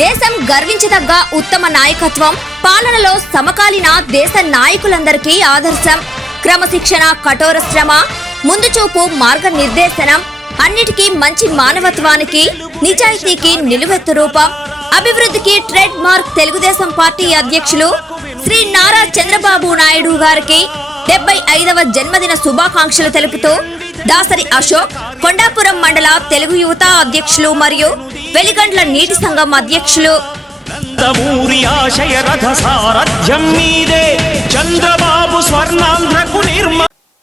దేశం గర్వించదగ్గ ఉత్తమ నాయకత్వం పాలనలో సమకాలీన దేశ నాయకులందరికీ ఆదర్శం. క్రమశిక్షణ కఠోర శ్రమ ముందుచూపు మార్గనిర్దేశనం అన్నిటికీ మంచి మానవత్వానికి నిజాయితీకి నిలువెత్తు రూపం. అభివృద్ధికి ట్రేడ్ మార్క్ తెలుగుదేశం పార్టీ అధ్యక్షులు శ్రీ నారా చంద్రబాబు నాయుడు గారికి డెబ్బై ఐదవ జన్మదిన శుభాకాంక్షలు తెలుపుతూ దాసరి అశోక్ కొండాపురం మండల తెలుగు యువత అధ్యక్షులు మరియు వెలిగండ్ల నీటి సంఘం అధ్యక్షులు.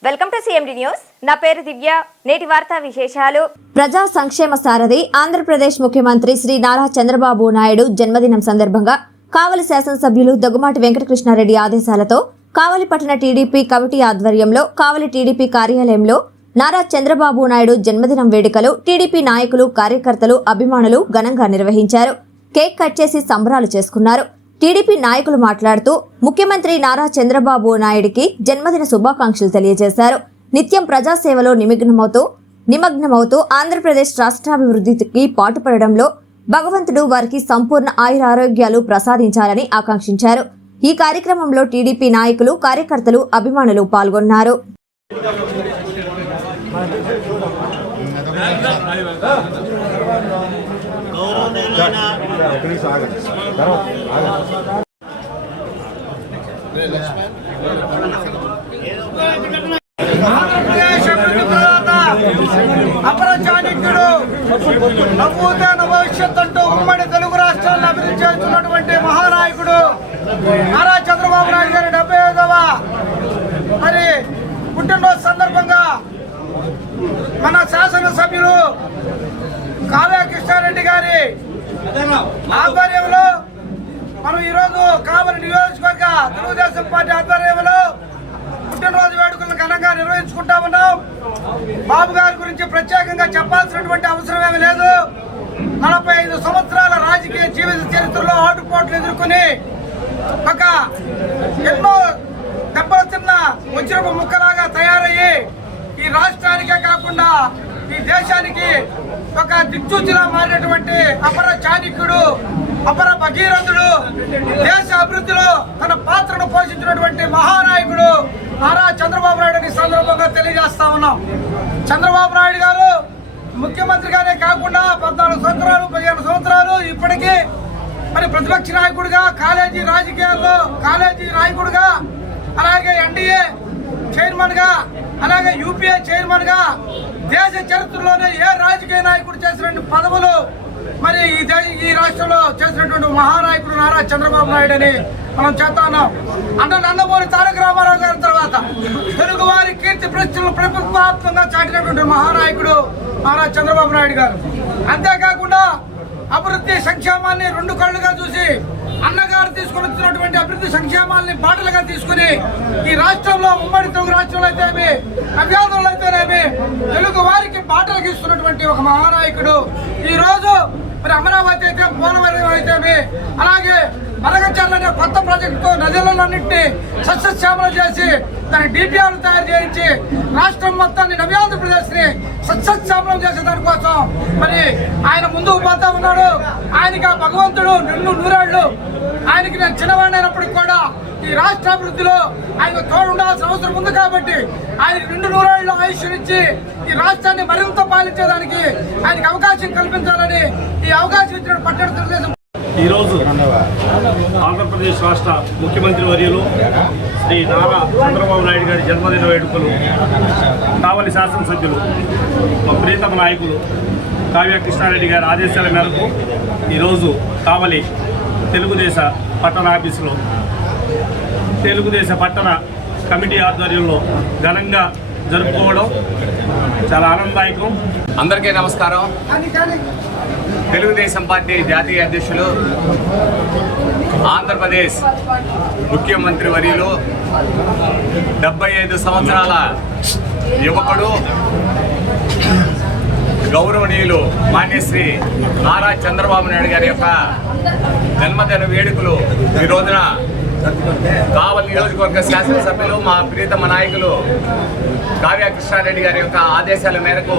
Welcome to C M D news. నా పేరు దివ్య. నేటి వార్తా విశేషాలు. ప్రజా సంక్షేమ సారథి ఆంధ్రప్రదేశ్ ముఖ్యమంత్రి శ్రీ నారా చంద్రబాబు నాయుడు జన్మదినం సందర్భంగా కావలి శాసనసభ్యులు దగ్గుమాటి వెంకటకృష్ణారెడ్డి ఆదేశాలతో కావలి పట్టణ టీడీపీ కమిటీ ఆధ్వర్యంలో కావలి టీడీపీ కార్యాలయంలో నారా చంద్రబాబు నాయుడు జన్మదినం వేడుకలు టీడీపీ నాయకులు కార్యకర్తలు అభిమానులు ఘనంగా నిర్వహించారు. కేక్ కట్ చేసి సంబరాలు చేసుకున్నారు. టీడీపీ నాయకులు మాట్లాడుతూ ముఖ్యమంత్రి నారా చంద్రబాబు నాయుడికి జన్మదిన శుభాకాంక్షలు తెలియజేశారు. నిత్యం ప్రజాసేవలో నిమగ్నమవుతూ నిమగ్నమవుతూ ఆంధ్రప్రదేశ్ రాష్ట్రాభివృద్ధికి పాటుపడడంలో భగవంతుడు వారికి సంపూర్ణ ఆయురారోగ్యాలు ప్రసాదించాలని ఆకాంక్షించారు. ఈ కార్యక్రమంలో టీడీపీ నాయకులు కార్యకర్తలు అభిమానులు పాల్గొన్నారు. అప్రజానికుడు నవ్వుతాన భవిష్యత్ అంటూ ఉమ్మడి తెలుగు రాష్ట్రాలను అభివృద్ధి చేస్తున్నటువంటి మహానాయకుడు నారా చంద్రబాబు నాయుడు గారి డెబ్బై ఐదవ మరి పుట్టినరోజు సందర్భంగా మన శాసనసభ్యులు కావ్య కృష్ణారెడ్డి గారి ఆధ్వర్యంలో మనం ఈరోజు కావలి నియోజకవర్గ తెలుగుదేశం పార్టీ ఆధ్వర్యంలో పుట్టినరోజు వేడుకలను ఘనంగా నిర్వహించుకుంటా ఉన్నాం. బాబు గారి గురించి ప్రత్యేకంగా చెప్పాల్సినటువంటి అవసరం ఏమీ లేదు. నలభై ఐదు సంవత్సరాల రాజకీయ జీవిత చరిత్రలో ఆటుపోట్లు ఎదుర్కొని ఒక ఎన్నో దెబ్బలు తిన్న ముచ్చరపు ముక్కలాగా కాకుండా ఈ దేశానికి ఒక దిక్సూచిలా మారినటువంటి అపర చాణిక్యుడు అపర భగీరథుడు దేశ అభివృద్ధిలో తన పాత్రను పోషించినటువంటి మహానాయకుడు నారా చంద్రబాబు నాయుడు సందర్భంగా తెలియజేస్తా ఉన్నాం. చంద్రబాబు నాయుడు గారు ముఖ్యమంత్రిగానే కాకుండా పద్నాలుగు సంవత్సరాలు పదిహేను సంవత్సరాలు ఇప్పటికీ మరి ప్రతిపక్ష నాయకుడిగా కాలేజీ రాజకీయాల్లో కాలేజీ నాయకుడిగా అలాగే ఎన్డీఏ చైర్మన్గా అలాగే యూపీఏ చైర్మన్గా దేశ చరిత్రలోనే ఏ రాజకీయ నాయకుడు చేసినటువంటి పదవులు మరి ఈ ఈ రాష్ట్రంలో చేసినటువంటి మహానాయకుడు నారా చంద్రబాబు నాయుడు అని మనం చేస్తా ఉన్నాం. అంటే నందమూరి తారక రామారావు గారి తర్వాత తెలుగు వారి కీర్తి ప్రశ్నలు ప్రభుత్వాత్మకంగా చాటినటువంటి మహానాయకుడు నారా చంద్రబాబు నాయుడు గారు. అంతేకాకుండా అభివృద్ధి సంక్షేమాన్ని రెండు కళ్ళుగా చూసి అన్నగారు తీసుకుని వచ్చినటువంటి అభివృద్ధి సంక్షేమాల్ని బాటలుగా తీసుకుని ఈ రాష్ట్రంలో ఉమ్మడి తెలుగు రాష్ట్రంలో అయితేనేమి అభ్యర్థులు అయితేనేమి తెలుగు వారికి బాటలు ఇస్తున్నటువంటి ఒక మహానాయకుడు ఈ మరి అమరావతి అయితే పోలవరం అయితే అలాగే మరగచర్ల కొత్త ప్రాజెక్టుతో నదులన్నింటినీ సస్యశ్యామలు చేసి దాని డిపిఆర్ తయారు చేయించి రాష్ట్రం మొత్తాన్ని నవ్యాంధ్రప్రదేశ్ని సస్యశ్యామలం చేసే దానికోసం మరి ఆయన ముందుకు పోతా ఉన్నాడు. ఆయనకి ఆ భగవంతుడు నిన్ను నూరాళ్ళు. ఆయనకి నేను చిన్నవాడినప్పటికి కూడా ఈ రాష్ట్ర అభివృద్ధిలో ఆయన తోడుండాల్సిన అవసరం ఉంది కాబట్టి ఆయన రెండు నూరేళ్ళు ఆయుష్నిచ్చి ఈ రాష్ట్రాన్ని మరింత పాలించేదానికి ఆయనకి అవకాశం కల్పించాలని ఈ అవకాశం ఇచ్చిన పట్టణ తెలుగుదేశం ఈరోజు ఆంధ్రప్రదేశ్ రాష్ట్ర ముఖ్యమంత్రి వర్యులు శ్రీ నారా చంద్రబాబు నాయుడు గారి జన్మదిన వేడుకలు కావలి శాసనసభ్యులు మా ప్రీతమ నాయకులు కావ్య కృష్ణారెడ్డి గారి ఆదేశాల మేరకు ఈరోజు కావలి తెలుగుదేశ పట్టణ ఆఫీసులో తెలుగుదేశ పట్టణ కమిటీ ఆధ్వర్యంలో ఘనంగా జరుపుకోవడం చాలా ఆనందదాయకం. అందరికీ నమస్కారం. తెలుగుదేశం పార్టీ జాతీయ అధ్యక్షులు ఆంధ్రప్రదేశ్ ముఖ్యమంత్రి వర్యులు డెబ్బై ఐదు సంవత్సరాల యువకుడు గౌరవనీయులు మాన్యశ్రీ నారా చంద్రబాబు నాయుడు గారి యొక్క జన్మదిన వేడుకలు ఈ రోజున కావలి నియోజకవర్గ శాసనసభ్యులు మా ప్రీతమ నాయకులు కావ్య కృష్ణారెడ్డి గారి యొక్క ఆదేశాల మేరకు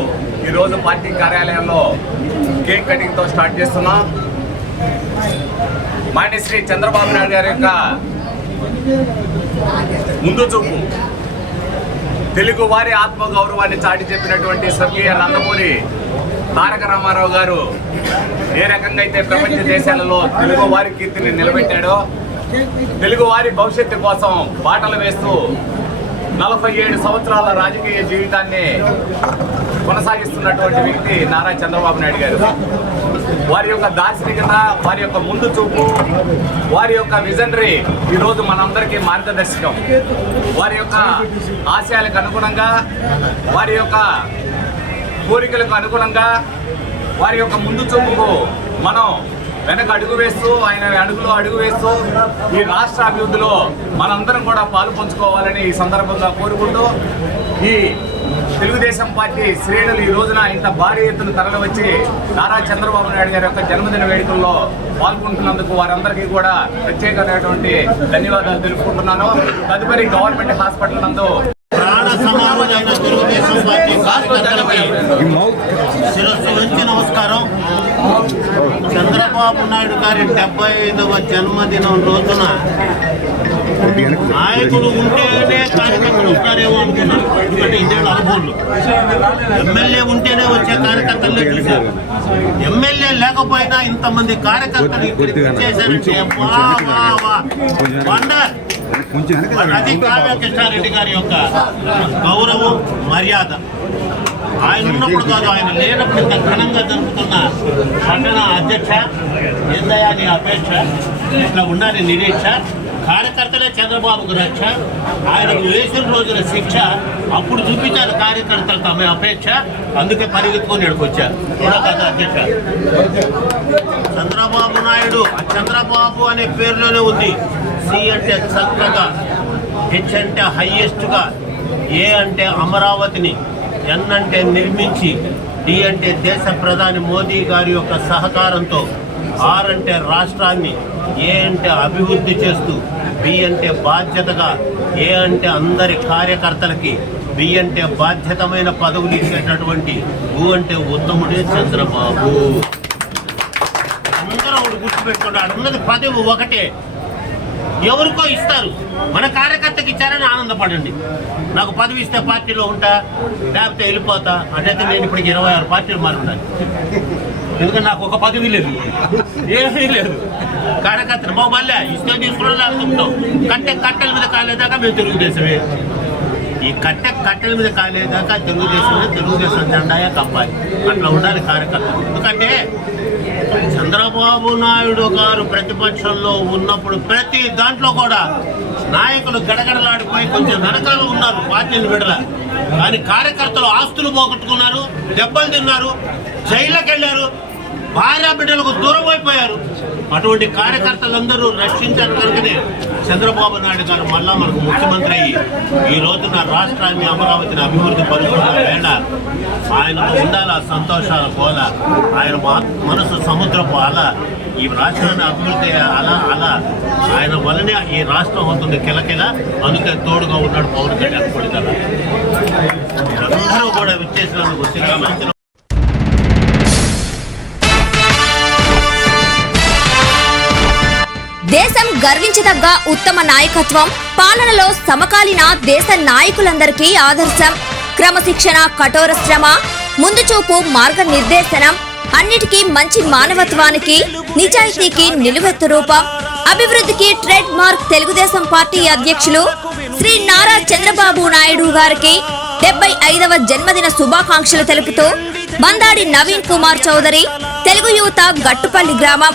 ఈరోజు పార్టీ కార్యాలయంలో కేక్ కటింగ్తో స్టార్ట్ చేస్తున్నాం. మాన్యశ్రీ చంద్రబాబు నాయుడు గారి యొక్క ముందు చూపు. తెలుగు వారి ఆత్మ గౌరవాన్ని చాటి చెప్పినటువంటి స్వర్గీయ నందమూరి తారక రామారావు గారు ఏ రకంగా అయితే ప్రపంచ దేశాలలో తెలుగు వారి కీర్తిని నిలబెట్టాడో తెలుగు వారి భవిష్యత్తు కోసం బాటలు వేస్తూ నలభై ఏడు సంవత్సరాల రాజకీయ జీవితాన్ని కొనసాగిస్తున్నటువంటి వ్యక్తి నారా చంద్రబాబు నాయుడు గారు. వారి యొక్క దార్శనికత వారి యొక్క ముందు చూపు వారి యొక్క విజనరీ ఈరోజు మనందరికీ మార్గదర్శకం. వారి యొక్క ఆశయాలకు అనుగుణంగా వారి యొక్క కోరికలకు అనుగుణంగా వారి యొక్క ముందు చూపుకు మనం వెనక అడుగు వేస్తూ ఆయన అడుగులో అడుగు వేస్తూ ఈ రాష్ట్ర అభివృద్ధిలో మనందరం కూడా పాలు పంచుకోవాలని ఈ సందర్భంగా కోరుకుంటూ ఈ తెలుగుదేశం పార్టీ శ్రేణులు ఈ రోజున ఇంత భారీ ఎత్తున తరలివచ్చి నారా చంద్రబాబు నాయుడు గారి యొక్క జన్మదిన వేడుకల్లో పాల్గొంటున్నందుకు వారందరికీ కూడా ప్రత్యేకమైనటువంటి ధన్యవాదాలు తెలుపుకుంటున్నాను. తదుపరి గవర్నమెంట్ హాస్పిటల్ నందు ప్రాణ సమానమైన పార్టీ కార్యకర్తలకి శిరస్సు వంచి నమస్కారం. చంద్రబాబు నాయుడు గారి డెబ్బై ఐదవ జన్మదినం రోజున నాయకుడు ఉంటేనే కార్యకర్తలు వస్తారేమో అనుకున్నాను ఎందుకంటే ఇదేళ్ళ అనుభవాలు ఎమ్మెల్యే ఉంటేనే వచ్చే కార్యకర్తలే చూశారు. ఎమ్మెల్యే లేకపోయినా ఇంతమంది కార్యకర్తలు ఇక్కడికి చేశారంటే వా, వా, వా. వండర్. అది కావ్య కృష్ణారెడ్డి గారి యొక్క గౌరవం మర్యాద. ఆయన ఉన్నప్పుడు కాదు ఆయన లేనప్పుడు ఇంత ఘనంగా జరుపుతున్న పట్టణ అధ్యక్ష ఏందయ్యా నీ అపేక్ష ఇట్లా ఉండాలి నిరీక్ష కార్యకర్తలే చంద్రబాబుకు రక్ష ఆయనకు వేసిన రోజున శిక్ష అప్పుడు చూపించారు కార్యకర్తలు తమ అపేక్ష అందుకే పరిగెత్తుకొని ఎడుకొచ్చారు కూడా అధ్యక్ష? చంద్రబాబు నాయుడు ఆ చంద్రబాబు అనే పేరులోనే ఉంది. సి అంటే చక్కగా హెచ్ అంటే హైయెస్ట్గా ఏ అంటే అమరావతిని ఎన్ అంటే నిర్మించి డి అంటే దేశ ప్రధాని మోదీ గారి యొక్క సహకారంతో ఆర్ అంటే రాష్ట్రాన్ని ఏ అంటే అభివృద్ధి చేస్తూ బి అంటే బాధ్యతగా ఏ అంటే అందరి కార్యకర్తలకి బి అంటే బాధ్యతమైన పదవులు ఇచ్చేటటువంటి ఊ అంటే ఉత్తముడే చంద్రబాబు. పెట్టుకున్నాడు ఉన్నది పదవి ఒకటే. ఎవరికో ఇస్తారు. మన కార్యకర్తకి ఇచ్చారని ఆనందపడండి. నాకు పదవి ఇస్తే పార్టీలో ఉంటా లేకపోతే వెళ్ళిపోతా. అంటే నేను ఇప్పటికి ఇరవై ఆరు పార్టీలు మారి ఉండాలి ఎందుకంటే నాకు ఒక పదవి లేదు. ఏమీ లేదు. కార్యకర్తలు మా మళ్ళీ ఇస్తే తీసుకుని లేకపోతాం కట్టె కట్టెల మీద కాలేదాకా మేము తెలుగుదేశమే. ఈ కట్టె కట్టెల మీద కాలేదాకా తెలుగుదేశమే తెలుగుదేశం జెండాయా కప్పాలి. అట్లా ఉండాలి కార్యకర్తలు. ఎందుకంటే చంద్రబాబు నాయుడు గారు ప్రతిపక్షంలో ఉన్నప్పుడు ప్రతి దాంట్లో కూడా నాయకులు గడగడలాడిపోయి కొంచెం వెనకాల ఉన్నారు పార్టీని విడల. కానీ కార్యకర్తలు ఆస్తులు పోగొట్టుకున్నారు దెబ్బలు తిన్నారు జైళ్ళకెళ్ళారు. భార్య బిడ్డలకు దూరం అయిపోయారు. అటువంటి కార్యకర్తలందరూ రక్షించారు కనుకనే చంద్రబాబు నాయుడు గారు మళ్ళా మనకు ముఖ్యమంత్రి అయ్యి ఈ రోజున రాష్ట్రాన్ని అమరావతిని అభివృద్ధి పరుస్తున్న వేళ ఆయన ఉండాల సంతోషాల పోల ఆయన మా- మనసు సముద్రపు అల ఈ రాష్ట్రాన్ని అభివృద్ధి అలా అలా. ఆయన వల్లనే ఈ రాష్ట్రం అవుతుంది కిలకిల అందుకే తోడుగా ఉన్నాడు పవన్ కళ్యాణ్ కొడుకల అందరూ కూడా విచ్చేసినందుకు శ్రీరామ దేశం గర్వించదగ్గ ఉత్తమ నాయకత్వం. పాలనలో సమకాలీన దేశ నాయకులందరికీ ఆదర్శం. క్రమశిక్షణ కఠోర శ్రమ ముందుచూపు మార్గ మార్గనిర్దేశనం అన్నిటికీ మంచి మానవత్వానికి నిజాయితీకి నిలువెత్తు రూపం. అభివృద్ధికి ట్రేడ్ మార్క్ తెలుగుదేశం పార్టీ అధ్యక్షులు శ్రీ నారా చంద్రబాబు నాయుడు గారికి డెబ్బై ఐదవ జన్మదిన శుభాకాంక్షలు తెలుపుతూ మందాడి నవీన్ కుమార్ చౌదరి తెలుగు యువత గట్టుపల్లి గ్రామం.